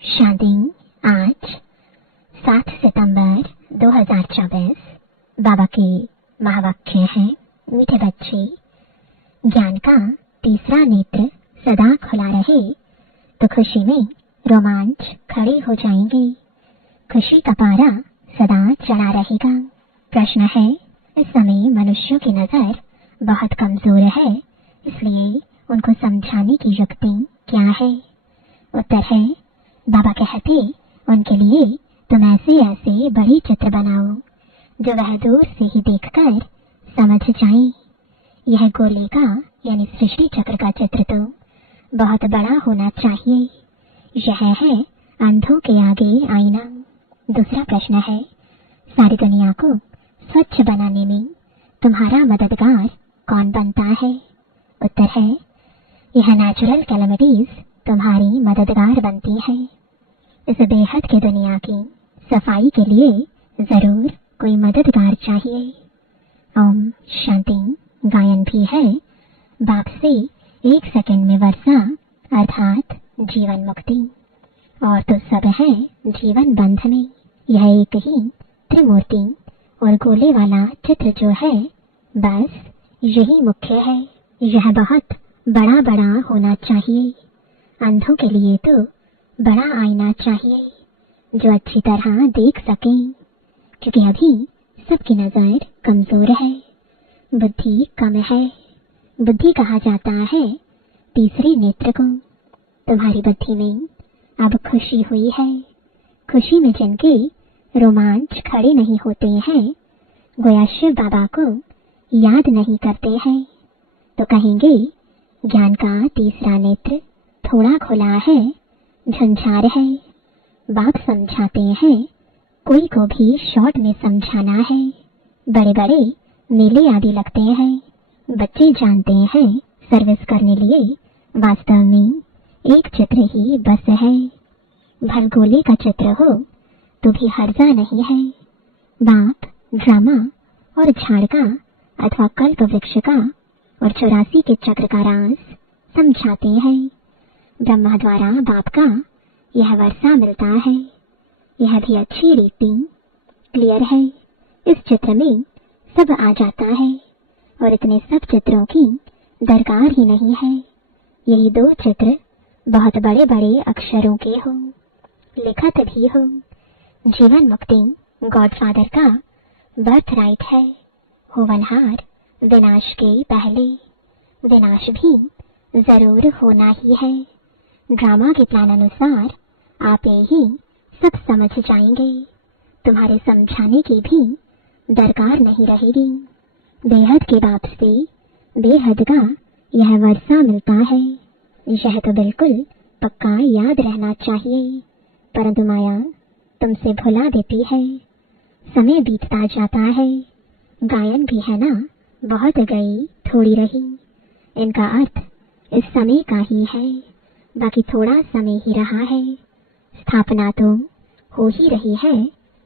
शादी आज 7 सितंबर 2024। बाबा के महावाक्य है, मीठे बच्चे, ज्ञान का तीसरा नेत्र सदा खुला रहे तो खुशी में रोमांच खड़े हो जाएंगे। खुशी का पारा सदा चला रहेगा। प्रश्न है, इस समय मनुष्यों की नजर बहुत कमजोर है, इसलिए उनको समझाने की युक्ति क्या है? उत्तर है, बाबा कहते उनके लिए तुम ऐसे ऐसे बड़े चित्र बनाओ जो वह दूर से ही देखकर समझ जाए। यह गोले का यानी सृष्टि चक्र का चित्र तो बहुत बड़ा होना चाहिए। यह है अंधों के आगे आईना। दूसरा प्रश्न है, सारी दुनिया को स्वच्छ बनाने में तुम्हारा मददगार कौन बनता है? उत्तर है, यह नेचुरल कैलेमिटीज तुम्हारी मददगार बनती है। इस बेहद की दुनिया की सफाई के लिए जरूर कोई मददगार चाहिए। ओम शांति। गायन भी है, बाप से 1 सेकंड में वर्षा अर्थात जीवन मुक्ति, और तो सब है जीवन बंध में। यह एक ही त्रिमूर्ति और गोले वाला चित्र जो है, बस यही मुख्य है। यह बहुत बड़ा बड़ा होना चाहिए। अंधों के लिए तो बड़ा आईना चाहिए जो अच्छी तरह देख सके, क्योंकि अभी सबकी नजर कमजोर है, बुद्धि कम है। बुद्धि कहा जाता है तीसरे नेत्र को। तुम्हारी बुद्धि में अब खुशी हुई है। खुशी में जिनके रोमांच खड़े नहीं होते हैं, गोया शिव बाबा को याद नहीं करते हैं, तो कहेंगे ज्ञान का तीसरा नेत्र थोड़ा खुला है, झंझार है। बाप समझाते हैं, कोई को भी शॉर्ट में समझाना है। बड़े बड़े मेले आदि लगते हैं। बच्चे जानते हैं सर्विस करने लिए वास्तव में एक चित्र ही बस है। भल गोले का चित्र हो तो भी हर्जा नहीं है। बाप ड्रामा और झाड़ का अथवा कल्प वृक्ष का और 84 के चक्र का राज समझाते हैं। ब्रह्मा द्वारा बाप का यह वर्षा मिलता है। यह भी अच्छी रीति क्लियर है। इस चित्र में सब आ जाता है, और इतने सब चित्रों की दरकार ही नहीं है। यही 2 चित्र बहुत बड़े बड़े अक्षरों के हो, लिखत भी हो। जीवन मुक्ति गॉडफादर का बर्थ राइट है। होवनहार विनाश के पहले, विनाश भी जरूर होना ही है। ड्रामा के प्लान अनुसार आप ही सब समझ जाएंगे। तुम्हारे समझाने की भी दरकार नहीं रहेगी। बेहद के बाप से बेहद का यह वर्षा मिलता है। यह तो बिल्कुल पक्का याद रहना चाहिए, परंतु माया तुमसे भुला देती है। समय बीतता जाता है। गायन भी है ना, बहुत गई थोड़ी रही। इनका अर्थ इस समय का ही है, बाकी थोड़ा समय ही रहा है। स्थापना तो हो ही रही है,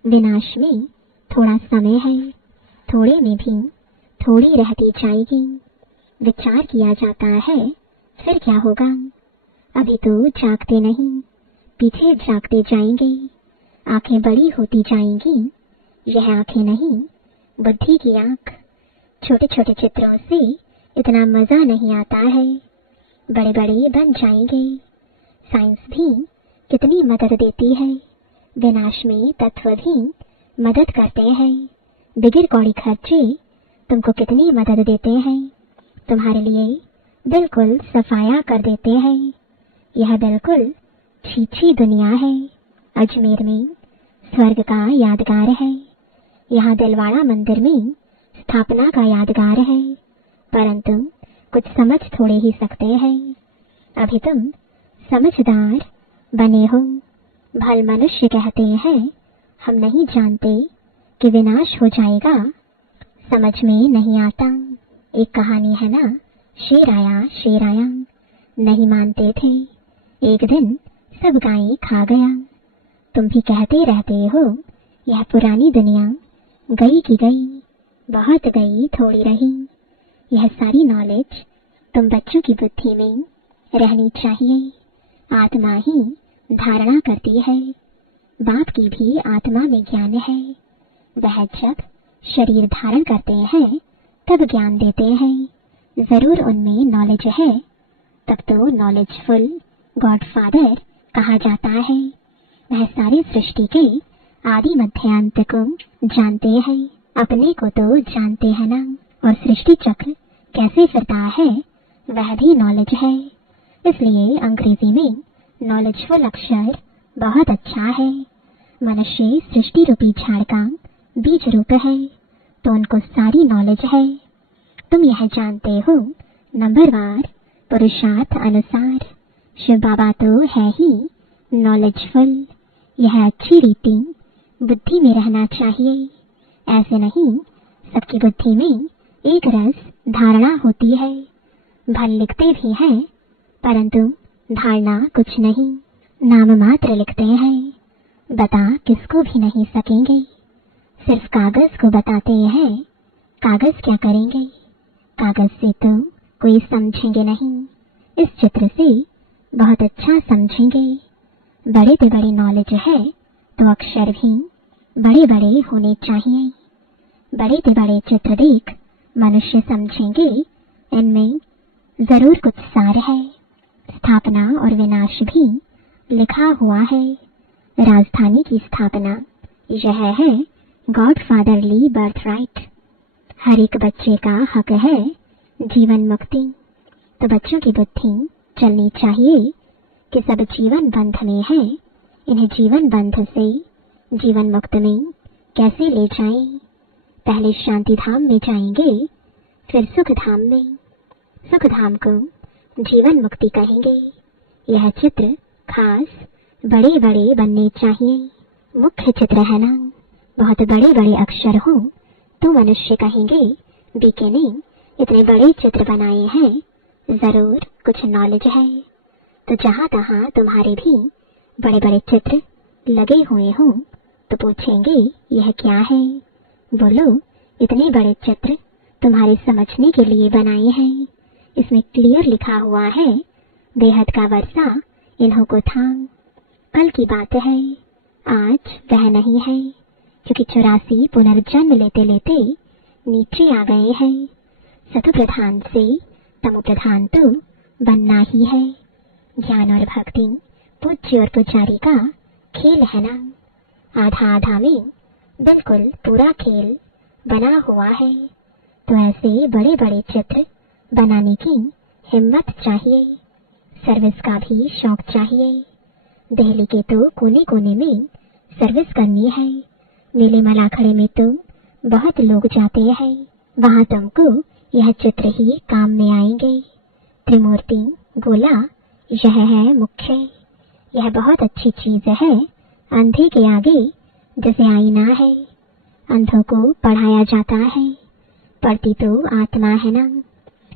विनाश में थोड़ा समय है। थोड़े में भी थोड़ी रहती जाएगी। विचार किया जाता है, फिर क्या होगा? अभी तो जागते नहीं, पीछे जागते जाएंगे। आंखें बड़ी होती जाएंगी। यह आंखें नहीं, बुद्धि की आंख। छोटे छोटे चित्रों से इतना मजा नहीं आता है, बड़े बड़े बन जाएंगे। साइंस भी कितनी मदद देती है। विनाश में तत्व भी मदद करते हैं। बिगिर कौड़ी खर्चे तुमको कितनी मदद देते हैं, तुम्हारे लिए बिल्कुल सफाया कर देते हैं। यह बिल्कुल छीछी दुनिया है। अजमेर में स्वर्ग का यादगार है। यहाँ दिलवाड़ा मंदिर में स्थापना का यादगार है, परंतु कुछ समझ थोड़े ही सकते हैं। अभी तुम समझदार बने हो। भल मनुष्य कहते हैं हम नहीं जानते कि विनाश हो जाएगा, समझ में नहीं आता। एक कहानी है ना, शेर आया शेर आया। नहीं मानते थे, एक दिन सब गायें खा गया। तुम भी कहते रहते हो यह पुरानी दुनिया गई की गई, बहुत गई थोड़ी रही। यह सारी नॉलेज तुम बच्चों की बुद्धि में रहनी चाहिए। आत्मा ही धारणा करती है। बाप की भी आत्मा में ज्ञान है। वह जब शरीर धारण करते हैं तब ज्ञान देते हैं। जरूर उनमें नॉलेज है, तब तो नॉलेजफुल गॉड फादर कहा जाता है। वह सारी सृष्टि के आदि मध्य अंत को जानते हैं। अपने को तो जानते हैं ना, और सृष्टि चक्र कैसे फिरता है वह भी नॉलेज है। इसलिए अंग्रेजी में नॉलेजफुल अक्षर बहुत अच्छा है। मनुष्य सृष्टि रूपी झाड़ का बीज रूप है, तो उनको सारी नॉलेज है। तुम यह जानते हो, नंबरवार पुरुषार्थ अनुसार शिव बाबा तो है ही नॉलेजफुल। यह अच्छी रीति बुद्धि में रहना चाहिए। ऐसे नहीं, सबकी बुद्धि में एक रस धारणा होती है। भल लिखते भी हैं, परंतु धारणा कुछ नहीं, नाम मात्र लिखते हैं। बता किसको भी नहीं सकेंगे। सिर्फ कागज को बताते हैं। कागज क्या करेंगे? कागज से तो कोई समझेंगे नहीं। इस चित्र से बहुत अच्छा समझेंगे। बड़े से बड़ी नॉलेज है तो अक्षर भी बड़े बड़े होने चाहिए। बड़े से बड़े चित्र देख मनुष्य समझेंगे इनमें जरूर कुछ सार है। स्थापना और विनाश भी लिखा हुआ है। राजधानी की स्थापना यह है गॉड फादरली बर्थ राइट। हर एक बच्चे का हक है जीवन मुक्ति। तो बच्चों की बुद्धि चलनी चाहिए कि सब जीवन बंध में है, इन्हें जीवन बंध से जीवन मुक्त में कैसे ले जाएं। पहले शांति धाम में जाएंगे, फिर सुख धाम में। सुख धाम को जीवन मुक्ति कहेंगे। यह चित्र खास बड़े बड़े बनने चाहिए। मुख्य चित्र है ना, बहुत बड़े बड़े अक्षर हो तो मनुष्य कहेंगे बीके ने इतने बड़े चित्र बनाए हैं, जरूर कुछ नॉलेज है। तो जहां तहां तुम्हारे भी बड़े बड़े चित्र लगे हुए हों तो पूछेंगे यह क्या है। बोलो, इतने बड़े चित्र तुम्हारे समझने के लिए बनाए हैं। इसमें क्लियर लिखा हुआ है बेहद का वर्षा इन्हों को थाम। कल की बात है, आज वह नहीं है, क्योंकि 84 पुनर्जन्म लेते लेते नीचे आ गए हैं। सतु प्रधान से तमो प्रधान तो बनना ही है। ज्ञान और भक्ति पूज्य और पुजारी का खेल है ना। आधा आधा में बिल्कुल पूरा खेल बना हुआ है। तो ऐसे बड़े बड़े चित्र बनाने की हिम्मत चाहिए। सर्विस का भी शौक चाहिए। दिल्ली के तो कोने कोने में सर्विस करनी है। मेले मलाखड़े में तो बहुत लोग जाते हैं, वहां तुमको यह चित्र ही काम में आएंगे। त्रिमूर्ति गोला यह है मुख्य। यह बहुत अच्छी चीज है। अंधे के आगे जैसे आईना है। अंधों को पढ़ाया जाता है, पढ़ती तो आत्मा है ना,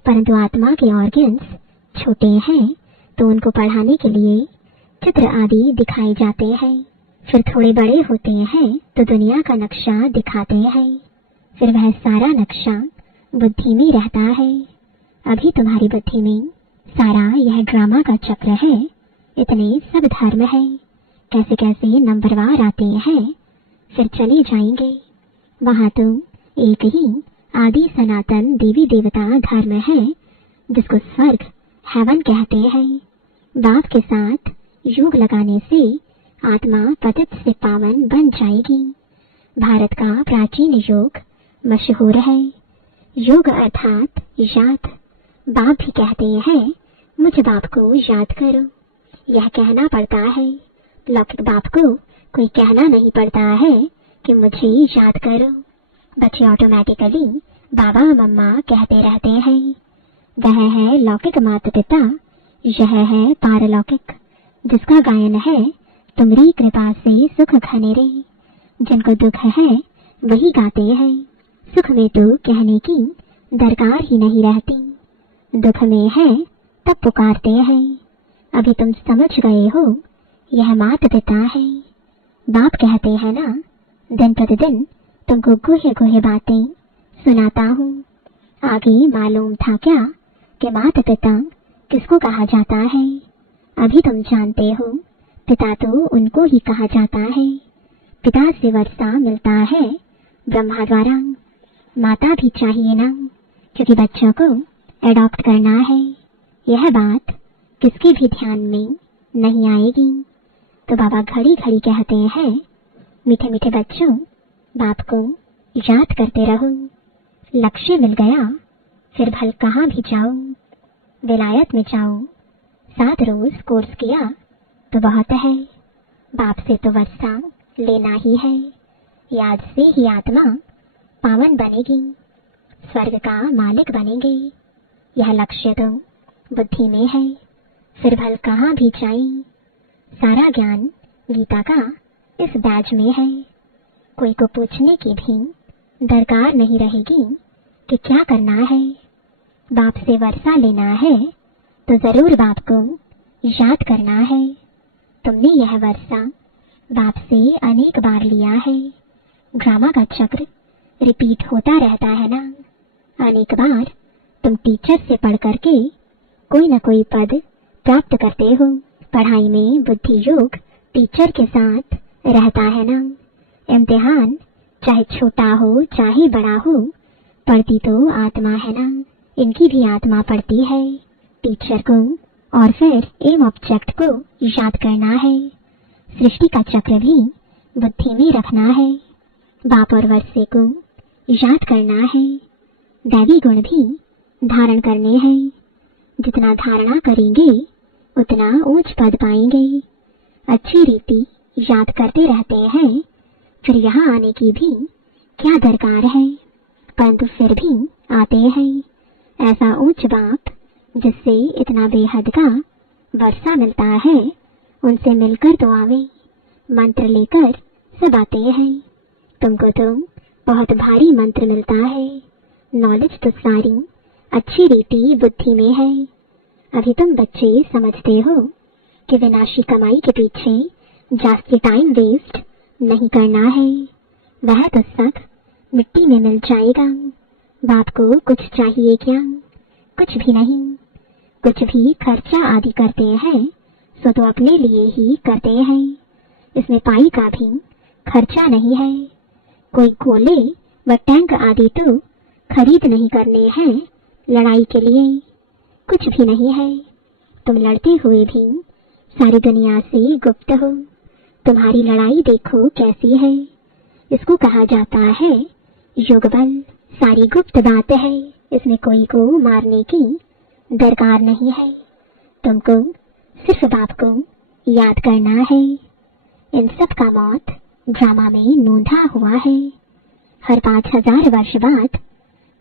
परंतु आत्मा के ऑर्गन्स छोटे हैं, तो उनको पढ़ाने के लिए चित्र आदि दिखाए जाते हैं। फिर थोड़े बड़े होते हैं तो दुनिया का नक्शा दिखाते हैं। फिर वह सारा नक्शा बुद्धि में रहता है। अभी तुम्हारी बुद्धि में सारा यह ड्रामा का चक्र है। इतने सब धर्म है, कैसे कैसे नंबरवार आते हैं, फिर चले जाएंगे। वहां तो एक ही आदि सनातन देवी देवता धर्म है, जिसको स्वर्ग हेवन कहते हैं। बाप के साथ योग लगाने से आत्मा पतित से पावन बन जाएगी। भारत का प्राचीन योग मशहूर है। योग अर्थात याद। बाप भी कहते हैं मुझ बाप को याद करो। यह कहना पड़ता है। लौकिक बाप को कोई कहना नहीं पड़ता है कि मुझे याद करो। बच्चे ऑटोमेटिकली बाबा मम्मा कहते रहते हैं। वह है लौकिक माता पिता, यह है पारलौकिक, जिसका गायन है तुम्हारी कृपा से सुख घने रे। जिनको दुख है वही गाते हैं। सुख में तो कहने की दरकार ही नहीं रहती। दुख में है तब पुकारते हैं। अभी तुम समझ गए हो, यह माता पिता है। बाप कहते हैं ना, दिन प्रतिदिन तुमको गुह्य गुह्य बातें सुनाता हूँ। आगे मालूम था क्या कि माता पिता किसको कहा जाता है? अभी तुम जानते हो पिता तो उनको ही कहा जाता है। पिता से वर्षा मिलता है ब्रह्मा द्वारा। माता भी चाहिए ना, क्योंकि बच्चों को एडॉप्ट करना है। यह बात किसके भी ध्यान में नहीं आएगी तो बाबा घड़ी घड़ी कहते हैं, मीठे मीठे बच्चों, बाप को याद करते रहो। लक्ष्य मिल गया फिर भल कहाँ भी जाओ। विलायत में जाओ, 7 रोज कोर्स किया तो बहुत है। बाप से तो वर्षा लेना ही है। याद से ही आत्मा पावन बनेगी, स्वर्ग का मालिक बनेंगे। यह लक्ष्य तो बुद्धि में है, फिर भल कहाँ भी जाए। सारा ज्ञान गीता का इस बैज में है। कोई को पूछने की भी दरकार नहीं रहेगी कि क्या करना है। बाप से वर्षा लेना है तो जरूर बाप को याद करना है। तुमने यह वर्षा बाप से अनेक बार लिया है। ड्रामा का चक्र रिपीट होता रहता है ना। अनेक बार तुम टीचर से पढ़ करके कोई न कोई पद प्राप्त करते हो। पढ़ाई में बुद्धि योग टीचर के साथ रहता है ना। इम्तिहान चाहे छोटा हो चाहे बड़ा हो, पढ़ती तो आत्मा है ना। इनकी भी आत्मा पढ़ती है टीचर को, और फिर एम ऑब्जेक्ट को याद करना है। सृष्टि का चक्र भी बुद्धि में रखना है। बाप और वर्षे को याद करना है। दैवी गुण भी धारण करने हैं। जितना धारणा करेंगे उतना ऊंच पद पाएंगे। अच्छी रीति याद करते रहते हैं, फिर यहाँ आने की भी क्या दरकार है, परंतु फिर भी आते हैं। ऐसा ऊंच बाप जिससे इतना बेहद का वर्षा मिलता है, उनसे मिलकर तो आवे। मंत्र लेकर सब आते हैं। तुमको तो बहुत भारी मंत्र मिलता है। नॉलेज तो सारी अच्छी रीति बुद्धि में है। अभी तुम बच्चे समझते हो कि विनाशी कमाई के पीछे जास्ती टाइम वेस्ट नहीं करना है। वह तो सब मिट्टी में मिल जाएगा। बाप को कुछ चाहिए क्या? कुछ भी नहीं। कुछ भी खर्चा आदि करते हैं सो तो अपने लिए ही करते हैं। इसमें पाई का भी खर्चा नहीं है। कोई गोले व टैंक आदि तो खरीद नहीं करने हैं लड़ाई के लिए। कुछ भी नहीं है। तुम लड़ते हुए भी सारी दुनिया से गुप्त हो। तुम्हारी लड़ाई देखो कैसी है। इसको कहा जाता है योग बल। सारी गुप्त बात है। इसमें कोई को मारने की दरकार नहीं है। तुमको सिर्फ बाप को याद करना है। इन सब का मौत ड्रामा में नोंधा हुआ है। हर 5000 वर्ष बाद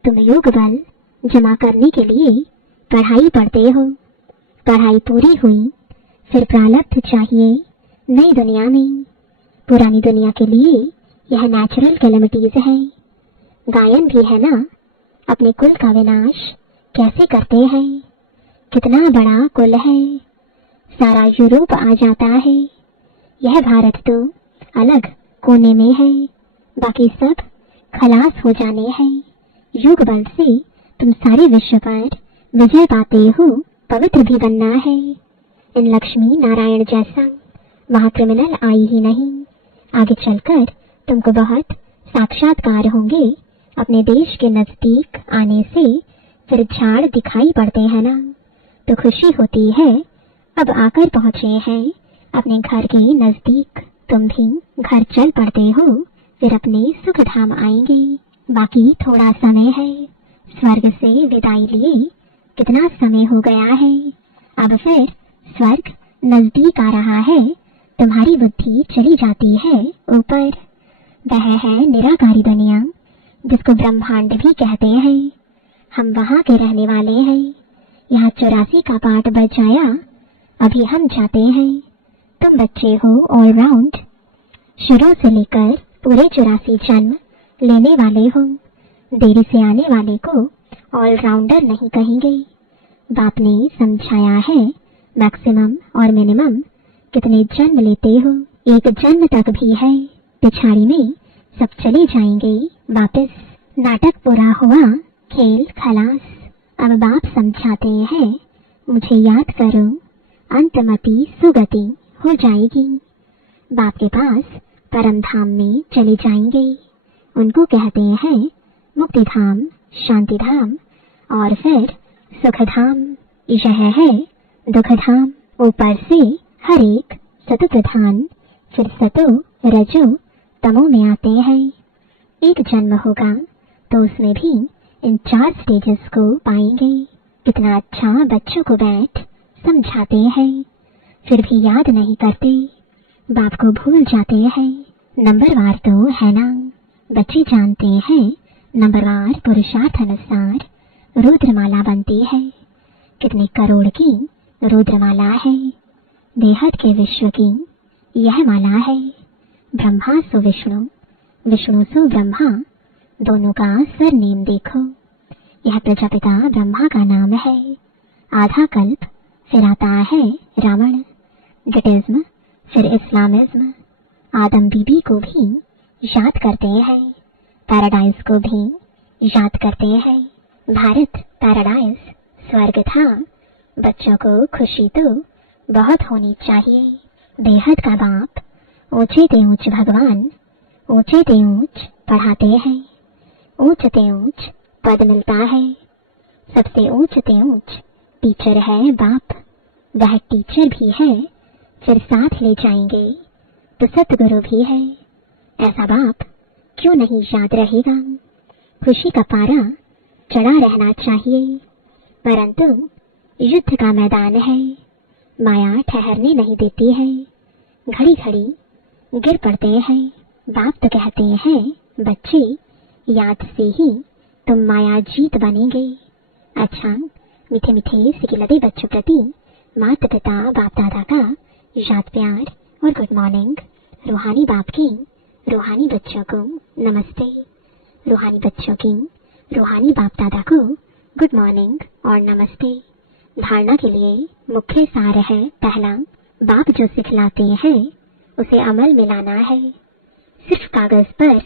तुम योग बल जमा करने के लिए पढ़ाई पढ़ते हो। पढ़ाई पूरी हुई फिर प्रारब्ध चाहिए नई दुनिया में। पुरानी दुनिया के लिए यह नेचुरल कैलेमिटीज है। गायन भी है ना, अपने कुल का विनाश कैसे करते हैं। कितना बड़ा कुल है। सारा यूरोप आ जाता है। यह भारत तो अलग कोने में है। बाकी सब खलास हो जाने हैं। युग बल से तुम सारे विश्व पर विजय पाते हो। पवित्र भी बनना है। इन लक्ष्मी नारायण जैसा वहाँ क्रिमिनल आई ही नहीं। आगे चलकर तुमको बहुत साक्षात्कार होंगे। अपने देश के नजदीक आने से फिर झाड़ दिखाई पड़ते हैं ना, तो खुशी होती है। अब आकर पहुँचे हैं अपने घर के नजदीक। तुम भी घर चल पड़ते हो, फिर अपने सुख धाम आएंगे। बाकी थोड़ा समय है। स्वर्ग से विदाई लिए कितना समय हो गया है। अब फिर स्वर्ग नजदीक आ रहा है। तुम्हारी बुद्धि चली जाती है ऊपर। वह है निराकारी दुनिया, जिसको ब्रह्मांड भी कहते हैं। हम वहाँ के रहने वाले हैं। यहाँ 84 का पाठ बज आया। अभी हम जाते हैं। तुम बच्चे हो ऑल राउंड। शुरू से लेकर पूरे 84 जन्म लेने वाले हो। देरी से आने वाले को ऑल राउंडर नहीं कहेंगे। बाप ने समझाया है मैक्सिमम और मिनिमम कितने जन्म लेते हो। एक जन्म तक भी है, पिछाड़ी में सब चले जाएंगे वापस। नाटक पूरा हुआ, खेल खलास। अब बाप समझाते हैं मुझे याद करो, अंतमति सुगति हो जाएगी। बाप के पास परम धाम में चले जाएंगे। उनको कहते हैं मुक्ति धाम, शांति धाम और फिर सुख धाम। यह है दुख धाम। ऊपर से हर एक सतो प्रधान, फिर सतो रजो तमो में आते हैं। एक जन्म होगा तो उसमें भी इन 4 स्टेजेस को पाएंगे। कितना अच्छा बच्चों को बैठ समझाते हैं, फिर भी याद नहीं करते, बाप को भूल जाते हैं। नंबरवार तो है ना, बच्चे जानते हैं नंबरवार पुरुषार्थ अनुसार रुद्रमाला बनती है। कितने करोड़ की रुद्रमाला है। बेहद के विश्व की यह माला है। ब्रह्मा सो विष्णु, विष्णु सो ब्रह्मा, दोनों का सरनेम देखो। यह प्रजापिता ब्रह्मा का नाम है। आधा कल्प फिर आता है रावण, बुद्धिज्म फिर इस्लामिज्म। आदम बीबी को भी याद करते हैं, पैराडाइज को भी याद करते हैं। भारत पैराडाइज स्वर्ग था। बच्चों को खुशी तो बहुत होनी चाहिए। बेहद का बाप ऊंचे ते ऊंच भगवान, ऊंचे ते ऊंच पढ़ाते हैं। ऊंच ते ऊंच पद मिलता है। सबसे ऊंच ते ऊंच टीचर है बाप। वह टीचर भी है, फिर साथ ले जाएंगे तो सतगुरु भी है। ऐसा बाप क्यों नहीं याद रहेगा। खुशी का पारा चढ़ा रहना चाहिए। परंतु युद्ध का मैदान है, माया ठहरने नहीं देती है। घड़ी घड़ी गिर पड़ते हैं। बाप तो कहते हैं बच्चे याद से ही तुम माया जीत बनेंगे। अच्छा, मीठे मीठे सिकिलते बच्चों प्रति माता पिता बाप दादा का याद प्यार और गुड मॉर्निंग। रूहानी बाप की रूहानी बच्चों को नमस्ते। रूहानी बच्चों की रूहानी बाप दादा को गुड मॉर्निंग और नमस्ते। धारणा के लिए मुख्य सार है, पहला, बाप जो सिखलाते हैं उसे अमल में लाना है। सिर्फ कागज पर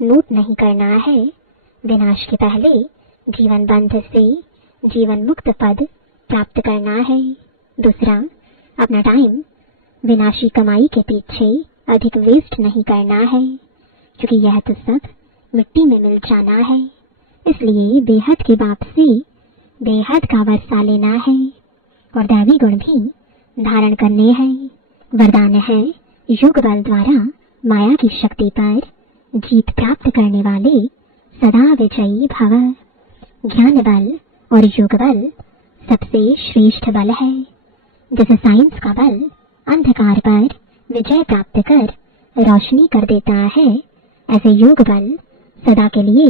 नोट नहीं करना है। विनाश के पहले जीवन बंध से जीवन मुक्त पद प्राप्त करना है। दूसरा, अपना टाइम विनाशी कमाई के पीछे अधिक वेस्ट नहीं करना है, क्योंकि यह तो सब मिट्टी में मिल जाना है। इसलिए बेहद के बाप से बेहद का वर्षा लेना है और दैवी गुण भी धारण करने हैं। वरदान है योग बल द्वारा माया की शक्ति पर जीत प्राप्त करने वाले सदा विजयी भव। ज्ञान बल और योग बल सबसे श्रेष्ठ बल है। जैसे साइंस का बल अंधकार पर विजय प्राप्त कर रोशनी कर देता है, ऐसे योग बल सदा के लिए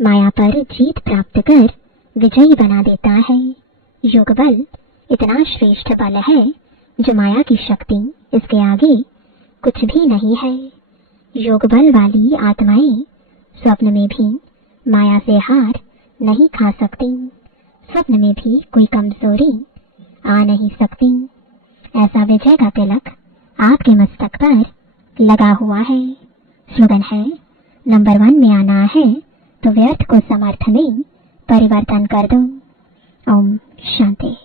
माया पर जीत प्राप्त कर विजयी बना देता है। योग बल इतना श्रेष्ठ बल है जो माया की शक्ति इसके आगे कुछ भी नहीं है। योग बल वाली आत्माएं स्वप्न में भी माया से हार नहीं खा सकती। स्वप्न में भी कोई कमजोरी आ नहीं सकती। ऐसा विजय का तिलक आपके मस्तक पर लगा हुआ है। स्लोगन है, नंबर 1 में आना है तो व्यर्थ को समर्थ में परिवर्तन कर दो। ओम शांति।